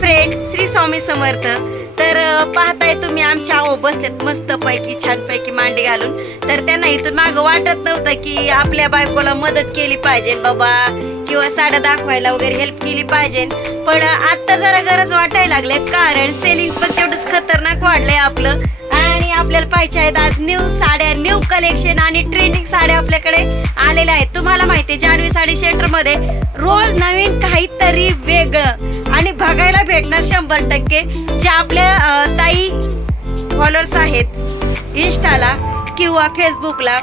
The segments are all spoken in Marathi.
फ्रेंड श्री स्वामी समर्थ. तर पाहताय तुम्ही आमच्या आहो बसल्यात मस्त पैकी छान पैकी मांडी घालून. तर त्यांना इथून माग वाटत नव्हतं की आपल्या बायकोला मदत केली पाहिजे बाबा. किंवा साड्या दाखवायला वगैरे हेल्प केली पाहिजे. पण आता जरा गरज वाटायला लागले कारण सेलिंग पण तेवढंच खतरनाक वाढलंय आपलं. आणि आपल्याला पाहिजे आहेत आज न्यू साड्या न्यू कलेक्शन आणि ट्रेंडिंग साड्या आपल्याकडे आलेल्या आहेत. तुम्हाला माहिती आहे जान्हवी साडी सेंटरमध्ये रोज नवीन काहीतरी वेगळं आणि बघायला भेटणार शंभर टक्के. जे आपल्या ताई फॉलोअर्स आहेत इंस्टाला किंवा फेसबुकला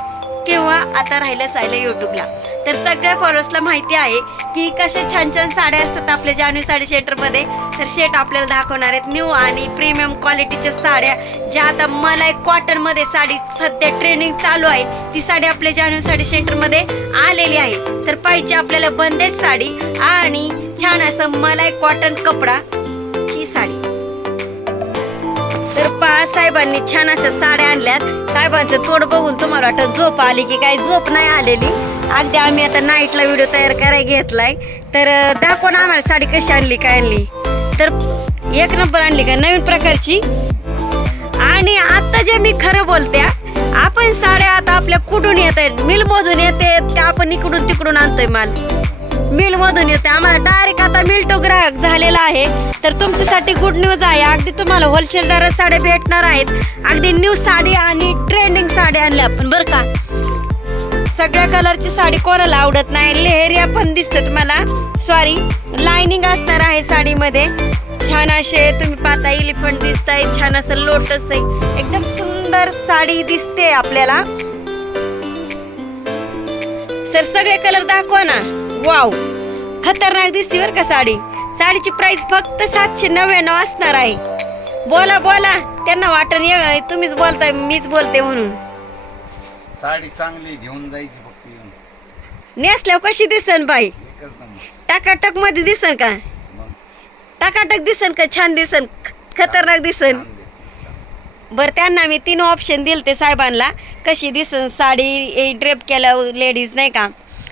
किंवा आता राहिलं सायलं यूट्यूबला तर सगळ्या फॉलोअर्सला माहिती आहे की कसे छान छान साड्या असतात आपल्या जानवी साडी सेंटरमध्ये तर शेट आपल्याला दाखवणार आहेत न्यू आणि प्रीमियम क्वालिटीच्या साड्या. ज्या आता मला एक कॉटनमध्ये साडी सध्या ट्रेनिंग चालू आहे ती साडी आपल्या जानवी साडी सेंटरमध्ये आलेली आहे. तर पाहिजे आपल्याला बंदेज साडी आणि छान असं मला एक कॉटन कपडा ची साडी. तर पा साहेबांनी छान अशा साड्या आणल्यात. साहेबांचं तोड बघून तुम्हाला वाटत झोप आली की काय? झोप नाही आलेली. अगदी आम्ही आता नाईटला व्हिडिओ तयार करायला घेतलाय. तर दाखवा ना आम्हाला साडी कशी आणली काय आणली. तर एक नंबर आणली का नवीन प्रकारची. आणि आता जे मी खरं बोलते आपण साड्या आता आपल्या कुठून येत आहेत? मिलमधून येते त्या आपण इकडून तिकडून आणतोय माल. मिलमधून येते. आम्हाला डायरेक्ट आता मिल टू ग्राहक झालेला आहे. तर तुमच्यासाठी गुड न्यूज आहे. अगदी तुम्हाला होलसेल दरात साड्या भेटणार आहेत. अगदी न्यू साडी आणि ट्रेंडिंग साडी आणल्या आपण बरं का? सगळ्या कलरची साडी कोणाला आवडत नाही. लेहरिया पण दिसतात तुम्हाला सॉरी लाइनिंग असणार आहे साडीमध्ये. छान असे तुम्ही पाहता इलिफंट दिसत आहे छान असं लोटस आहे. एकदम सुंदर साडी दिसते आपल्याला. सर सगळे कलर दाखवा ना. वाव खतरनाक दिसते बरं का साडी. साडीची प्राइस फक्त सातशे नव्याण्णव असणार आहे. बोला बोला. त्यांना वाटण तुम्हीच बोलताय मीच बोलते म्हणून. साडी चांगली घेऊन जायची फक्त येऊन. नेसल्यावर कशी दिसन बाई? एकच नंबर. टाकाटकमध्ये दिसन का? मग? टाकाटक दिसन का? छान दिसन. ख- खतरनाक दिसन. छान दिसते, छान. बरं त्यांना मी तीन ऑप्शन दिले ते साहेबांना. कशी दिसन साडी ड्रेप केल्यावर लेडीज नाही का?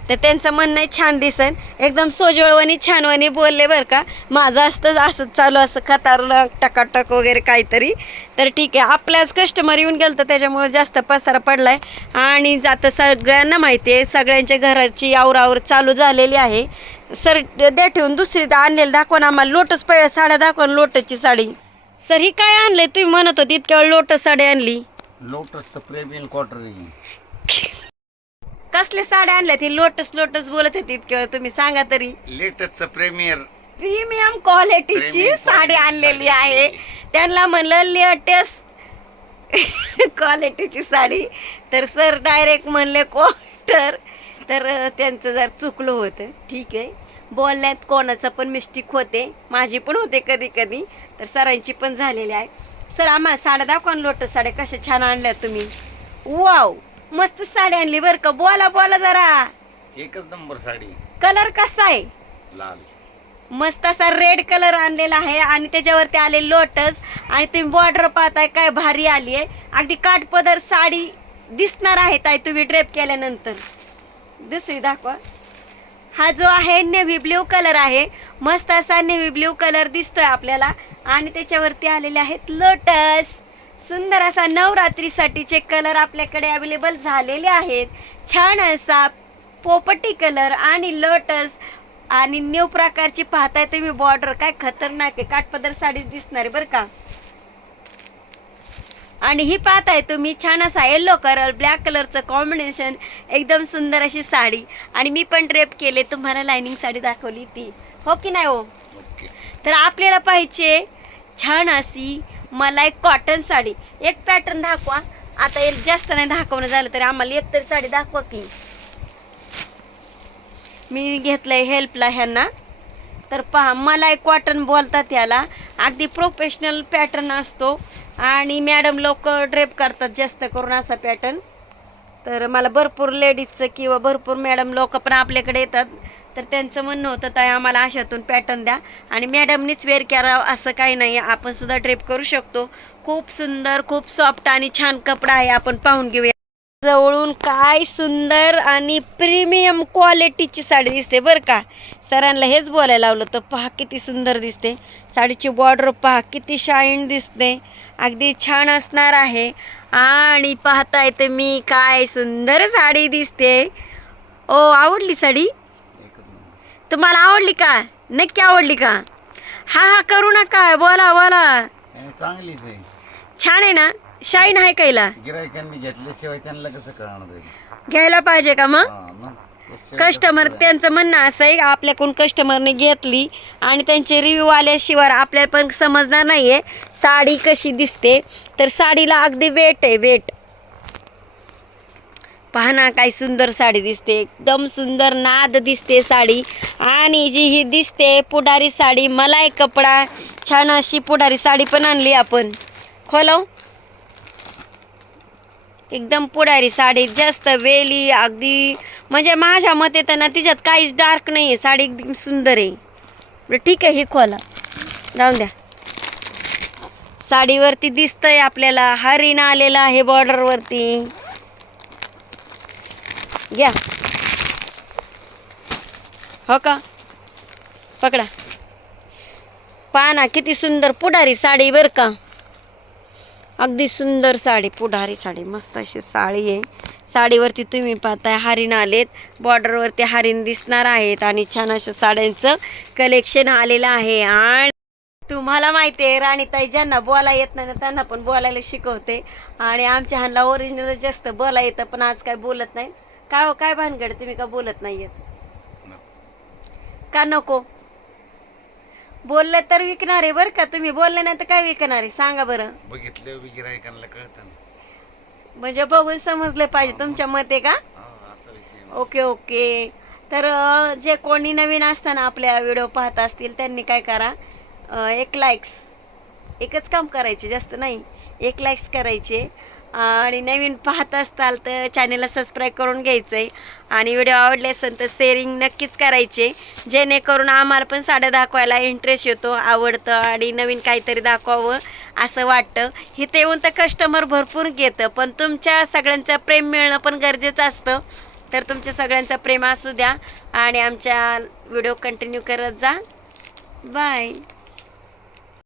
तर त्यांचं म्हणणं आहे छान दिसन. एकदम सोजवळवणी छानवणी बोलले बरं का. माझं असतं असंच चालू असं खतरनाक टकाटक वगैरे काहीतरी. तर ठीक आहे आपल्याच कस्टमर येऊन गेलं तर त्याच्यामुळे जास्त पसारा पडलाय. आणि आता सगळ्यांना माहिती आहे सगळ्यांच्या घराची आवरावर चालू झालेली आहे. सर द्या ठेवून दुसरी आणलेली दाखवा ना आम्हाला. लोटस पहिल्या साड्या दाखवा ना लोटसची साडी. सर ही काय आणलंय? तुम्ही म्हणत होती इतक्या वेळ लोटस साडी आणली. लोटसचं प्रेमियन क्वार्टर कसले साड्या आणल्या ती? लोटस लोटस बोलत होती इतक्या वेळ. तुम्ही सांगा तरी. लेटेस्टचं प्रेमियर. प्रीमियम क्वालिटीची Premium साडी quality आणलेली साडी. आहे. आणलेली. त्यांना म्हणलं लेटेस्ट क्वालिटीची साडी. तर सर डायरेक्ट म्हणले क्वार्टर तर अं, त्यांचं जर चुकलं होतं ठीक आहे. बोलण्यात कोणाचं पण मिस्टेक होते. माझी पण होते कधी कधी. तर सरांची पण झालेली आहे. सर आम्हाला साड्या दाखवा लोटस साड्या कशा छान आणल्या तुम्ही. वाव मस्त साडी आणली बरं का. बोला बोला जरा. एकच नंबर साडी. कलर कसा आहे? लाल. मस्त असा रेड कलर आणलेला आहे आणि त्याच्यावरती आले लोटस आणि तुम्ही बॉर्डर पाहताय काय भारी आली आहे. अगदी काठपदर साडी दिसणार आहे ताई तुम्ही ड्रेप केल्यानंतर. दुसरी दाखवा. हा जो आहे नेव्ही ब्ल्यू कलर आहे. मस्त असा नेव्ही ब्ल्यू कलर दिसतोय आपल्याला. आणि त्याच्यावरती आलेले आहेत लोटस सुंदर असा नवरात्रीसाठीचे कलर आपल्याकडे अवेलेबल झालेले आहेत. छान असा पोपटी कलर आणि लोटस आणि न्यू प्रकारची पाहताय तुम्ही बॉर्डर काय खतरनाक आहे. काठपदर साडी दिसणार आहे बरं का? आणि ही पाहताय तुम्ही छान असा येल्लो कलर ब्लॅक कलरचं कॉम्बिनेशन एकदम सुंदर अशी साडी. आणि मी पण ड्रेप केले तुम्हाला लाइनिंग साडी दाखवली ती. हो की नाही हो? ओके. तर आपल्याला पाहिजे छान अशी मला एक कॉटन साडी. एक पॅटर्न दाखवा. आता एक जास्त नाही दाखवणं झालं तरी आम्हाला एक तरी साडी दाखवा की. मी घेतलंय हेल्पला ह्यांना. तर पहा मला एक कॉटन बोलतात याला. अगदी प्रोफेशनल पॅटर्न असतो. आणि मॅडम लोक ड्रेप करतात जास्त करून असा पॅटर्न तर मला भरपूर लेडीजचं किंवा भरपूर मॅडम लोक पण आपल्याकडे येतात. तर त्यांचं म्हणणं होतं ताई आम्हाला अशातून पॅटर्न द्या. आणि मॅडमनीच वेअर करावं असं काही नाही आपण सुद्धा ड्रेप करू शकतो. खूप सुंदर खूप सॉफ्ट आणि छान कपडा आहे. आपण पाहून घेऊया. जवळून काय सुंदर आणि प्रीमियम क्वालिटीची साडी दिसते बरं का. सरांना हेच बोलायला लावलं तर पहा किती सुंदर दिसते. साडीची बॉर्डर पहा किती शाईन दिसते. अगदी छान असणार आहे. आणि पाहता येते मी काय सुंदर साडी दिसते. ओ आवडली साडी? तुम्हाला आवडली का? नक्की आवडली का? हा हा करू नका. बोला बोला. चांगलीच आहे. छान आहे ना? शाईन आहे कैला गिरायकांनी घेतल्याशिवाय त्यांना कसं कळणार आहे? घ्यायला पाहिजे का मग? हा, कस्टमर? त्यांचं म्हणणं असं आहे आपल्याकडून कस्टमरने घेतली आणि त्यांचे रिव्ह्यू आल्याशिवाय आपल्याला पण समजणार नाहीये साडी कशी दिसते. तर साडीला अगदी वेट आहे वेट पहा ना काय सुंदर साडी दिसते. एकदम सुंदर नाद दिसते साडी. आणि जी ही दिसते पुढारी साडी मलाई कपडा छान अशी पुढारी साडी पण आणली आपण. खोलव. एकदम पुढारी साडी जास्त वेली अगदी म्हणजे माझ्या मते तर ना तिच्यात काहीच डार्क नाही आहे साडी एकदम सुंदर आहे. ठीक आहे ही खोला. राहून द्या. साडीवरती दिसतंय आपल्याला. हरिण आलेला आहे बॉर्डरवरती घ्या. हो का? पकडा. पहा ना किती सुंदर पुढारी साडी बरं का. अगदी सुंदर साडी पुढारी साडी. मस्त अशी साडी आहे. साडीवरती तुम्ही पाहताय हरिण आलेत. बॉर्डरवरती हरिण दिसणार आहेत आणि छान अशा साड्यांचं कलेक्शन आलेलं आहे. आणि तुम्हाला माहिती आहे राणीताई ज्यांना बोला येत नाही ना त्यांना पण बोलायला शिकवते. आणि आमच्या ह्यांना ओरिजिनल जास्त बोला येतं पण आज काय बोलत नाही काय हो काय भानगड? तुम्ही का बोलत नाही येत का नको? बोलले तर विकणार आहे बरं का तुम्ही. बोलले नाही तर काय विकणार आहे? सांगा बरं. बघितलं गिरायकांना कळतं म्हणजे बघून समजले पाहिजे. तुमच्या मते का. Okay okay. तर जे कोणी नवीन असताना आपल्या व्हिडिओ पाहत असतील त्यांनी काय करा? एक लाईक्स एकच काम करायचे जास्त नाही. एक लाईक्स करायचे. आणि नवीन पाहत असताल तर चॅनेलला सबस्क्राईब करून घ्यायचं आहे आणि व्हिडिओ आवडले असेल तर शेअरिंग नक्कीच करायचे. जेणेकरून आम्हाला पण साड्या दाखवायला इंटरेस्ट येतो आवडतं आणि नवीन काहीतरी दाखवावं असं वाटतं. इथे येऊन तर कस्टमर भरपूर घेतं पण तुमच्या सगळ्यांचं प्रेम मिळणं पण गरजेचं असतं. तर तुमच्या सगळ्यांचं प्रेम असू द्या. आणि आमच्या व्हिडिओ कंटिन्यू करत जा. बाय